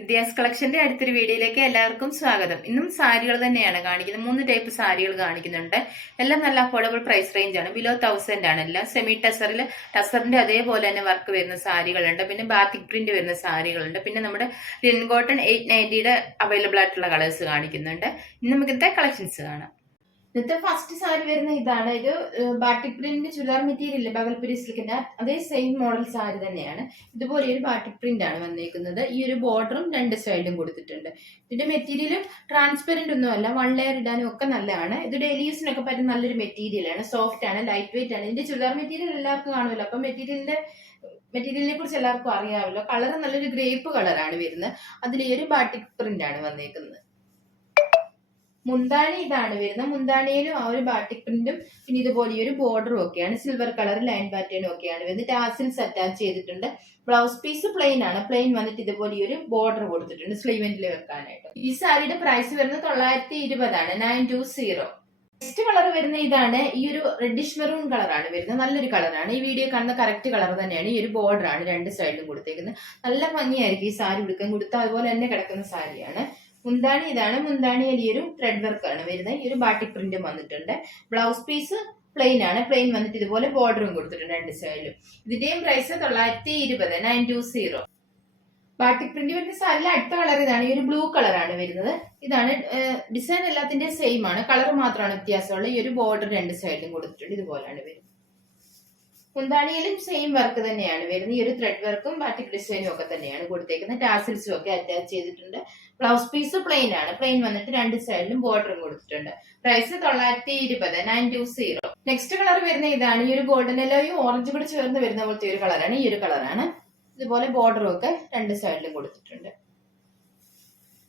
വിദ്യാസ് കളക്ഷന്റെ അടുത്തൊരു വീഡിയോയിലേക്ക് എല്ലാവർക്കും സ്വാഗതം. ഇന്നും സാരികൾ തന്നെയാണ് കാണിക്കുന്നത്. 3 ടൈപ്പ് സാരികൾ കാണിക്കുന്നുണ്ട്. എല്ലാം നല്ല അഫോർഡബിൾ പ്രൈസ് റേഞ്ച് ആണ്. ബിലോ 1000 ആണ് എല്ലാം. സെമി ടസറിന്റെ അതേപോലെ തന്നെ വർക്ക് വരുന്ന സാരികളുണ്ട്. പിന്നെ ബാത്തിക് പ്രിന്റ് വരുന്ന സാരികളുണ്ട്. പിന്നെ നമ്മുടെ ലിനൻ കോട്ടൺ 890യുടെ അവൈലബിൾ ആയിട്ടുള്ള കളേഴ്സ് കാണിക്കുന്നുണ്ട്. ഇന്ന് നമുക്ക് ഇന്നത്തെ കളക്ഷൻസ് കാണാം. ഇന്നത്തെ ഫസ്റ്റ് സാരി വരുന്ന ഇതാണ്. ഇത് ബാട്ടിക് പ്രിന്റ് ചുരിദാർ മെറ്റീരിയൽ ബഗൽപുരി സിൽക്കിന്റെ അതേ സെയിം മോഡൽ സാരി തന്നെയാണ്. ഇതുപോലെ ഒരു ബാട്ടിക് പ്രിന്റ് ആണ് വന്നേക്കുന്നത്. ഈ ഒരു ബോർഡറും 2 സൈഡും കൊടുത്തിട്ടുണ്ട്. ഇതിന്റെ മെറ്റീരിയലും ട്രാൻസ്പെറന്റ് ഒന്നും അല്ല, 1 ലെയർ ഇടാനും ഒക്കെ നല്ലതാണ്. ഇത് ഡെയിലി യൂസിനൊക്കെ പറ്റുന്ന നല്ലൊരു മെറ്റീരിയൽ ആണ്. സോഫ്റ്റ് ആണ്, ലൈറ്റ് വെയിറ്റ് ആണ്. ഇതിന്റെ ചുരിദാർ മെറ്റീരിയൽ എല്ലാവർക്കും കാണുമല്ലോ. അപ്പൊ മെറ്റീരിയലിനെ കുറിച്ച് എല്ലാവർക്കും അറിയാമല്ലോ. കളർ നല്ലൊരു ഗ്രേപ്പ് കളറാണ് വരുന്നത്. അതിൽ ഈ ഒരു ബാട്ടിക് പ്രിന്റ് ആണ് വന്നേക്കുന്നത്. മുന്താണി ഇതാണ് വരുന്നത്. മുന്താണിയിലും ആ ഒരു ബാട്ടിക് പ്രിന്റും പിന്നെ ഇതുപോലെ ഒരു ബോർഡറും ഒക്കെയാണ്. സിൽവർ കളർ ലൈൻ പാറ്റേണും ഒക്കെയാണ് വരുന്നത്. ടാസിൽസ് അറ്റാച്ച് ചെയ്തിട്ടുണ്ട്. ബ്ലൗസ് പീസ് പ്ലെയിൻ ആണ്. പ്ലെയിൻ വന്നിട്ട് ഇതുപോലെ ഒരു ബോർഡർ കൊടുത്തിട്ടുണ്ട് സ്ലീവെന്റിൽ വെക്കാനായിട്ട്. ഈ സാരിയുടെ പ്രൈസ് വരുന്നത് 920 ആണ്. 920. നെക്സ്റ്റ് കളർ വരുന്ന ഇതാണ്. ഈ ഒരു റെഡിഷ് മെറൂൺ കളറാണ് വരുന്നത്. നല്ലൊരു കളറാണ്. ഈ വീഡിയോ കാണുന്ന കറക്റ്റ് കളർ തന്നെയാണ്. ഈ ഒരു ബോർഡർ ആണ് 2 സൈഡിലും കൊടുത്തേക്കുന്നത്. നല്ല ഭംഗിയായിരിക്കും ഈ സാരി ഉടുക്കാൻ കൊടുത്ത അതുപോലെ തന്നെ കിടക്കുന്ന സാരിയാണ്. മുന്താണി ഇതാണ്. മുന്താണിയിൽ ഈ ഒരു ത്രെഡ് വർക്ക് ആണ് വരുന്നത്. ഈ ഒരു ബാട്ടിക് പ്രിന്റും വന്നിട്ടുണ്ട്. ബ്ലൗസ് പീസ് പ്ലെയിൻ ആണ്. പ്ലെയിൻ വന്നിട്ട് ഇതുപോലെ ബോർഡറും കൊടുത്തിട്ടുണ്ട് 2 സൈഡിലും. ഇതിന്റെയും പ്രൈസ് 920, 920. ബാട്ടിക് പ്രിന്റ് വരുന്ന സാരിയിൽ അടുത്ത കളർ ഇതാണ്. ഈ ഒരു ബ്ലൂ കളറാണ് വരുന്നത്. ഇതാണ് ഡിസൈൻ എല്ലാത്തിന്റെ സെയിം ആണ്. കളർ മാത്രമാണ് വ്യത്യാസമുള്ളത്. ഈ ഒരു ബോർഡർ 2 സൈഡിലും കൊടുത്തിട്ടുണ്ട്. ഇതുപോലെയാണ് വരുന്നത്. മുന്താണിയിലും സെയിം വർക്ക് തന്നെയാണ് വരുന്നത്. ഈ ഒരു ത്രെഡ് വർക്കും ബാറ്റിക് ഡിസൈനും ഒക്കെ തന്നെയാണ് കൊടുത്തേക്കുന്നത്. ടാസിൽസും ഒക്കെ അറ്റാച്ച് ചെയ്തിട്ടുണ്ട്. ബ്ലൗസ് പീസ് പ്ലെയിൻ ആണ്. പ്ലെയിൻ വന്നിട്ട് 2 സൈഡിലും ബോർഡറും കൊടുത്തിട്ടുണ്ട്. പ്രൈസ് 920, 920. നെക്സ്റ്റ് കളർ വരുന്ന ഇതാണ്. ഈ ഒരു ഗോൾഡൻ യെല്ലോയും ഓറഞ്ചും കൂടെ ചേർന്ന് വരുന്ന പോലത്തെ ഒരു കളറാണ്. ഈ ഒരു കളറാണ്. ഇതുപോലെ ബോർഡറും ഒക്കെ 2 സൈഡിലും കൊടുത്തിട്ടുണ്ട്.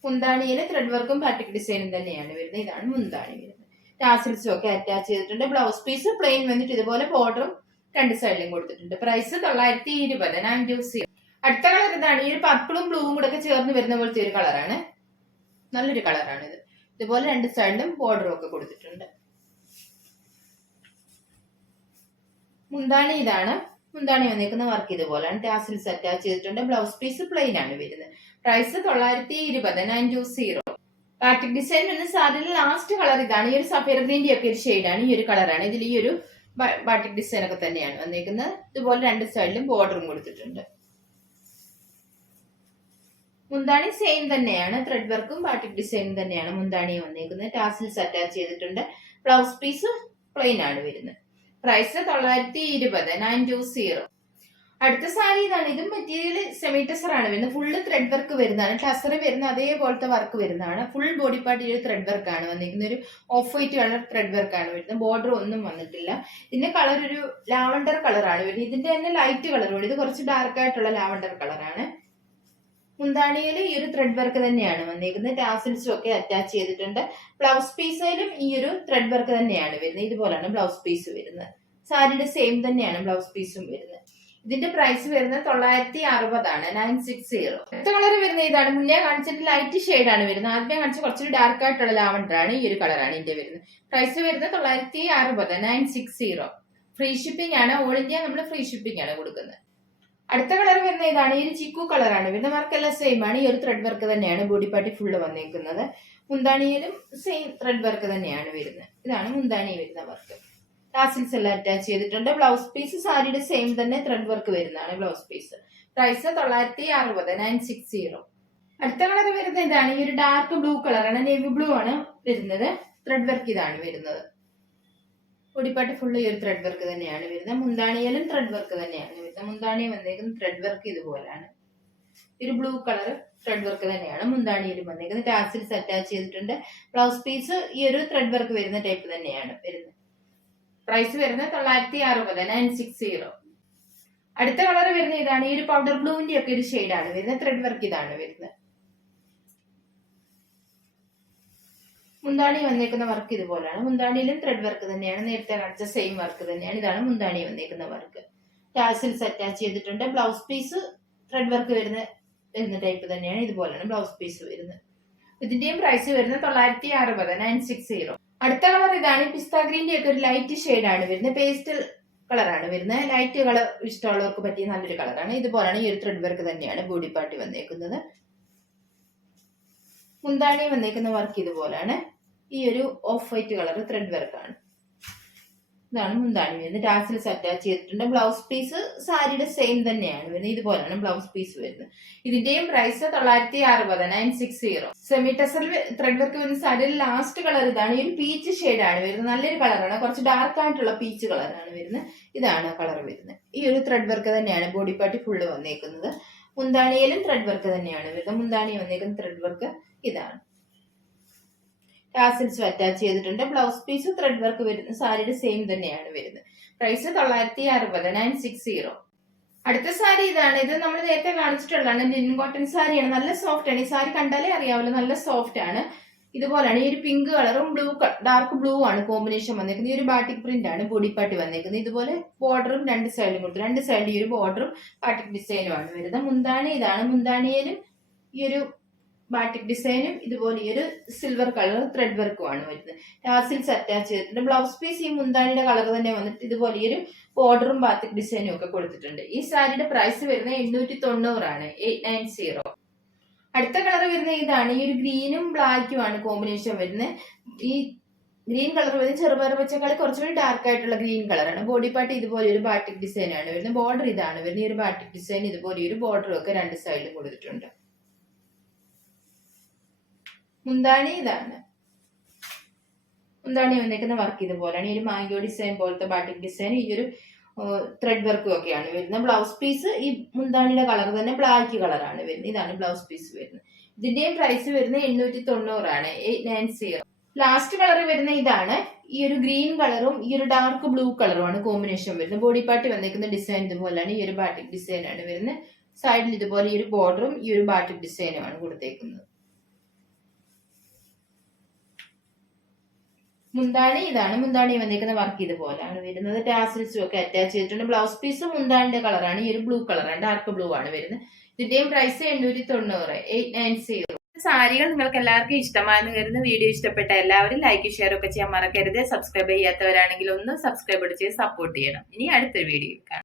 മുന്താണിയിലെ ത്രെഡ് വർക്കും ബാറ്റിക് ഡിസൈനും തന്നെയാണ് വരുന്നത്. ഇതാണ് മുന്താണി വരുന്നത്. ടാസിൽസും ഒക്കെ അറ്റാച്ച് ചെയ്തിട്ടുണ്ട്. ബ്ലൗസ് പീസ് പ്ലെയിൻ വന്നിട്ട് ഇതുപോലെ ബോർഡറും 2 സൈഡിലും കൊടുത്തിട്ടുണ്ട്. പ്രൈസ് 920, 920. അടുത്ത കളർ ഇതാണ്. ഈ ഒരു പർപ്പിളും ബ്ലൂവും കൂടെ ഒക്കെ ചേർന്ന് വരുന്ന പോലത്തെ ഒരു കളറാണ്. നല്ലൊരു കളറാണ് ഇത്. ഇതുപോലെ 2 സൈഡിലും ബോർഡറും ഒക്കെ കൊടുത്തിട്ടുണ്ട്. മുന്താണി ഇതാണ്. മുന്താണി വന്നേക്കുന്ന വർക്ക് ഇതുപോലെയാണ്. ടാസിൽസ് അറ്റാച്ച് ചെയ്തിട്ടുണ്ട്. ബ്ലൗസ് പീസ് പ്ലെയിൻ ആണ് വരുന്നത്. പ്രൈസ് 920, 920. ബാറ്റിക് ഡിസൈൻ വരുന്ന സാരിയിലെ ലാസ്റ്റ് കളർ ഇതാണ്. ഈ ഒരു സഫയർ ഗ്രീൻ്റെ ഒക്കെ ഒരു ഷെയ്ഡാണ്. ഈ ഒരു കളറാണ്. ഇതിൽ ഈ ഒരു ബാറ്റിക് ഡിസൈൻ ഒക്കെ തന്നെയാണ് വന്നേക്കുന്നത്. ഇതുപോലെ 2 സൈഡിലും ബോർഡറും കൊടുത്തിട്ടുണ്ട്. മുന്താണി സെയിം തന്നെയാണ്. ത്രെഡ് വർക്കും ബാറ്റിക് ഡിസൈനും തന്നെയാണ് മുന്താണി വന്നേക്കുന്നത്. ടാസിൽസ് അറ്റാച്ച് ചെയ്തിട്ടുണ്ട്. ബ്ലൗസ് പീസ് പ്ലെയിൻ ആണ് വരുന്നത്. പ്രൈസ് 920, 920. അടുത്ത സാരി ഇതാണ്. ഇതും മെറ്റീരിയൽ സെമി ടസർ ആണ് വരുന്നത്. ഫുള്ള് ത്രെഡ് വർക്ക് വരുന്നതാണ്. ടസർ വരുന്ന അതേപോലത്തെ വർക്ക് വരുന്നതാണ്. ഫുൾ ബോഡി പാർട്ട് ഒരു ത്രെഡ് വർക്ക് ആണ് വന്നിരിക്കുന്നത്. ഒരു of white colour thread work ആണ് വരുന്നത്. ബോർഡർ ഒന്നും വന്നിട്ടില്ല. ഇതിന്റെ കളർ ഒരു ലാവണ്ടർ കളറാണ് വരുന്നത്. ഇതിന്റെ തന്നെ ലൈറ്റ് കളറുണ്ട്. ഇത് കുറച്ച് ഡാർക്ക് ആയിട്ടുള്ള ലാവണ്ടർ കളറാണ്. മുന്താണിയിൽ ഈ ഒരു ത്രെഡ് വർക്ക് തന്നെയാണ് വന്നിരിക്കുന്നത്. ടാസിൽസും ഒക്കെ അറ്റാച്ച് ചെയ്തിട്ടുണ്ട്. ബ്ലൗസ് പീസിലും ഈ ഒരു ത്രെഡ് വർക്ക് തന്നെയാണ് വരുന്നത്. ഇതുപോലാണ് ബ്ലൗസ് പീസ് വരുന്നത്. സാരിയുടെ സെയിം തന്നെയാണ് ബ്ലൗസ് പീസും വരുന്നത്. ഇതിന്റെ പ്രൈസ് വരുന്നത് 960 ആണ്, 960. അടുത്ത കളർ വരുന്ന ഇതാണ്. മുന്നേ കാണിച്ചിട്ട് ലൈറ്റ് ഷെയ്ഡ് ആണ് വരുന്നത്. ആദ്യമേ കാണിച്ച കുറച്ചൊരു ഡാർക്ക് ആയിട്ടുള്ള ലാവണ്ടർ ആണ്. ഈ ഒരു കളറാണ് ഇതിന്റെ വരുന്നത്. പ്രൈസ് വരുന്നത് 960, 960. ഫ്രീ ഷിപ്പിംഗ് ആണ്. ഓൾ ഇന്ത്യ നമ്മൾ ഫ്രീ ഷിപ്പിംഗ് ആണ് കൊടുക്കുന്നത്. അടുത്ത കളർ വരുന്ന ഇതാണ്. ഈ ഒരു ചിക്കു കളറാണ് വരുന്നത്. വർക്ക് എല്ലാം സെയിം ആണ്. ഈ ഒരു ത്രെഡ് വർക്ക് തന്നെയാണ് ബോഡി പാർട്ടി ഫുള്ള് വന്നേക്കുന്നത്. മുന്താണിയിലും സെയിം ത്രെഡ് വർക്ക് തന്നെയാണ് വരുന്നത്. ഇതാണ് മുന്താണി വരുന്ന വർക്ക്. ടാസിൽസ് എല്ലാം അറ്റാച്ച് ചെയ്തിട്ടുണ്ട്. ബ്ലൗസ് പീസ് സാരിയുടെ സെയിം തന്നെ ത്രെഡ് വർക്ക് വരുന്നതാണ് ബ്ലൗസ് പീസ്. പ്രൈസ് 960, 960. അടുത്ത കളർ വരുന്ന ഇതാണ്. ഈ ഒരു ഡാർക്ക് ബ്ലൂ കളറാണ്. നേവി ബ്ലൂ ആണ് വരുന്നത്. ത്രെഡ് വർക്ക് ഇതാണ് വരുന്നത്. ബോഡിപ്പാട്ട് ഫുള്ള് ഈ ഒരു ത്രെഡ് വർക്ക് തന്നെയാണ് വരുന്നത്. മുന്താണിയിലും ത്രെഡ് വർക്ക് തന്നെയാണ് വരുന്നത്. മുന്താണി വന്നേക്കുന്ന ത്രെഡ് വർക്ക് ഇതുപോലാണ്. ഒരു ബ്ലൂ കളർ ത്രെഡ് വർക്ക് തന്നെയാണ് മുന്താണിയിലും വന്നേക്കുന്നത്. ടാസിൽസ് അറ്റാച്ച് ചെയ്തിട്ടുണ്ട്. ബ്ലൗസ് പീസ് ഈ ഒരു ത്രെഡ് വർക്ക് വരുന്ന ടൈപ്പ് തന്നെയാണ് വരുന്നത്. പ്രൈസ് വരുന്നത് 960, 960. അടുത്ത കളർ വരുന്ന ഇതാണ്. ഈ ഒരു പൗഡർ ബ്ലൂവിന്റെ ഒക്കെ ഒരു ഷെയ്ഡാണ് വരുന്നത്. ത്രെഡ് വർക്ക് ഇതാണ് വരുന്നത്. മുന്താണി വന്നേക്കുന്ന വർക്ക് ഇതുപോലാണ്. മുന്താണിയിലും ത്രെഡ് വർക്ക് തന്നെയാണ്. നേരത്തെ കാണിച്ച സെയിം വർക്ക് തന്നെയാണ്. ഇതാണ് മുന്താണി വന്നേക്കുന്ന വർക്ക്. ടാസിൽസ് അറ്റാച്ച് ചെയ്തിട്ടുണ്ട്. ബ്ലൗസ് പീസ് ത്രെഡ് വർക്ക് വരുന്ന ടൈപ്പ് തന്നെയാണ്. ഇതുപോലെയാണ് ബ്ലൗസ് പീസ് വരുന്നത്. ഇതിന്റെയും പ്രൈസ് വരുന്നത് 960, 960. അടുത്ത കളർ ഇതാണ്. പിസ്ത ഗ്രീന്റെ ഒക്കെ ഒരു ലൈറ്റ് ഷെയ്ഡ് ആണ് വരുന്നത്. പേസ്റ്റൽ കളറാണ് വരുന്നത്. ലൈറ്റ് കളർ ഇഷ്ടമുള്ളവർക്ക് പറ്റിയ നല്ലൊരു കളറാണ്. ഇതുപോലാണ് ഈ ഒരു ത്രെഡ് വർക്ക് തന്നെയാണ് ബോഡി പാർട്ടി വന്നേക്കുന്നത്. മുന്താണി വന്നേക്കുന്ന വർക്ക് ഇതുപോലാണ്. ഈ ഒരു ഓഫ് വൈറ്റ് കളർ ത്രെഡ് വർക്കാണ്. ഇതാണ് മുന്താണി വരുന്നത്. ടാസിൽസ് അറ്റാച്ച് ചെയ്തിട്ടുണ്ട്. ബ്ലൗസ് പീസ് സാരിയുടെ സെയിം തന്നെയാണ് വരുന്നത്. ഇതുപോലെയാണ് ബ്ലൗസ് പീസ് വരുന്നത്. ഇതിന്റെയും price 960 960. Semi tassel thread work വരുന്ന സാരിയുടെ ലാസ്റ്റ് കളർ ഇതാണ്. ഈ ഒരു പീച്ച് ഷെയ്ഡ് ആണ് വരുന്നത്. നല്ലൊരു കളറാണ്. കുറച്ച് ഡാർക്ക് ആയിട്ടുള്ള പീച്ച് കളറാണ് വരുന്നത്. ഇതാണ് കളർ വരുന്നത്. ഈ ഒരു ത്രെഡ് വർക്ക് തന്നെയാണ് ബോഡി പാർട്ടി ഫുള്ള് വന്നേക്കുന്നത്. മുന്താണിയിലും ത്രെഡ് വർക്ക് തന്നെയാണ് വരുന്നത്. മുന്താണി വന്നേക്കുന്ന ത്രെഡ് വർക്ക് ഇതാണ്. ടാസിൽസും അറ്റാച്ച് ചെയ്തിട്ടുണ്ട്. ബ്ലൗസ് പീസ് ത്രെഡ് വർക്ക് വരുന്ന സാരിയുടെ സെയിം തന്നെയാണ് വരുന്നത്. പ്രൈസ് 960 960. അടുത്ത സാരി ഇതാണ്. ഇത് നമ്മൾ നേരത്തെ കാണിച്ചിട്ടുള്ളതാണ്. ലിനൻ കോട്ടൺ സാരിയാണ്. നല്ല സോഫ്റ്റ് ആണ്. ഈ സാരി കണ്ടാലേ അറിയാമല്ലോ, നല്ല സോഫ്റ്റ് ആണ്. ഇതുപോലെയാണ്. ഈ ഒരു പിങ്ക് കളറും ഡാർക്ക് ബ്ലൂ ആണ് കോമ്പിനേഷൻ വന്നേക്കുന്നത്. ഈ ഒരു ബാട്ടിക് പ്രിന്റ് ആണ് ബോഡി പാർട്ടി വന്നേക്കുന്നത്. ഇതുപോലെ ബോർഡറും രണ്ട് സൈഡിലും കൊടുത്തു. രണ്ട് സൈഡിൽ ഈ ഒരു ബോർഡറും ബാട്ടിക് ഡിസൈനും ആണ് വരുന്നത്. മുന്താണി ഇതാണ്. മുന്താണിയിലും ഈ ഒരു ബാട്ടിക് ഡിസൈനും ഇതുപോലെ ഈ ഒരു സിൽവർ കളർ ത്രെഡ് വർക്കും ആണ് വരുന്നത്. ടാസിൽസ് അറ്റാച്ച് ചെയ്തിട്ടുണ്ട്. ബ്ലൗസ് പീസ് ഈ മുന്താണിയുടെ കളർ തന്നെ വന്നിട്ട് ഇതുപോലെ ഈ ഒരു ബോർഡറും ബാത്തിക് ഡിസൈനും ഒക്കെ കൊടുത്തിട്ടുണ്ട്. ഈ സാരിയുടെ പ്രൈസ് വരുന്നത് 890 ആണ്. 890. അടുത്ത കളർ വരുന്നത് ഇതാണ്. ഈ ഒരു ഗ്രീനും ബ്ലാക്കും ആണ് കോമ്പിനേഷൻ വരുന്നത്. ഈ ഗ്രീൻ കളർ വരുന്നത് ചെറുപയർ പച്ചക്കാളി കുറച്ചുകൂടി ഡാർക്ക് ആയിട്ടുള്ള ഗ്രീൻ കളറാണ്. ബോഡി പാർട്ടി ഇതുപോലെ ഒരു ബാട്ടിക് ഡിസൈൻ ആണ് വരുന്നത്. ബോർഡർ ഇതാണ് വരുന്നത്. ഈ ഒരു ബാട്ടിക് ഡിസൈൻ ഇതുപോലെ ഒരു ബോർഡറും ഒക്കെ രണ്ട് സൈഡിലും കൊടുത്തിട്ടുണ്ട്. മുന്താണി ഇതാണ്. മുന്താണി വന്നേക്കുന്ന വർക്ക് ഇതുപോലെയാണ്. ഈ ഒരു മാംഗോ ഡിസൈൻ പോലത്തെ ബാട്ടിക് ഡിസൈൻ ഈ ഒരു ത്രെഡ് വർക്കും ഒക്കെയാണ് വരുന്നത്. ബ്ലൗസ് പീസ് ഈ മുന്താണിയുടെ കളർ തന്നെ ബ്ലാക്ക് കളറാണ് വരുന്നത്. ഇതാണ് ബ്ലൗസ് പീസ് വരുന്നത്. ഇതിന്റെയും പ്രൈസ് വരുന്നത് 890 ആണ്. 890. ലാസ്റ്റ് കളർ വരുന്ന ഇതാണ്. ഈ ഒരു ഗ്രീൻ കളറും ഈ ഒരു ഡാർക്ക് ബ്ലൂ കളറും ആണ് കോമ്പിനേഷൻ വരുന്നത്. ബോഡി പാർട്ടി വന്നേക്കുന്ന ഡിസൈൻ ഇതുപോലെയാണ്. ഈ ഒരു ബാട്ടിക് ഡിസൈൻ ആണ് വരുന്നത്. സൈഡിൽ ഇതുപോലെ ഈ ഒരു ബോർഡറും ഈ ഒരു ബാട്ടിക് ഡിസൈനും ആണ് കൊടുത്തേക്കുന്നത്. മുന്താണി ഇതാണ്. മുന്താണി വന്നിരിക്കുന്ന വർക്ക് ഇതുപോലാണ് വരുന്നത്. ടാസിൽസും ഒക്കെ അറ്റാച്ച് ചെയ്തിട്ടുണ്ട്. ബ്ലൗസ് പീസ് മുന്താണിന്റെ കളറാണ്. ഈ ഒരു ബ്ലൂ കളറാണ്, ഡാർക്ക് ബ്ലൂ ആണ് വരുന്നത്. ഇതിന്റെയും പ്രൈസ് 890. 890. സാരികൾ നിങ്ങൾക്ക് എല്ലാവർക്കും ഇഷ്ടമായെന്ന് കരുതുന്ന വീഡിയോ ഇഷ്ടപ്പെട്ട എല്ലാവരും ലൈക്ക് ഷെയർ ഒക്കെ ചെയ്യാൻ മറക്കരുത്. സബ്സ്ക്രൈബ് ചെയ്യാത്തവരാണെങ്കിൽ ഒന്ന് സബ്സ്ക്രൈബ് ചെയ്ത് സപ്പോർട്ട് ചെയ്യണം. ഇനി അടുത്തൊരു വീഡിയോ കാണാം.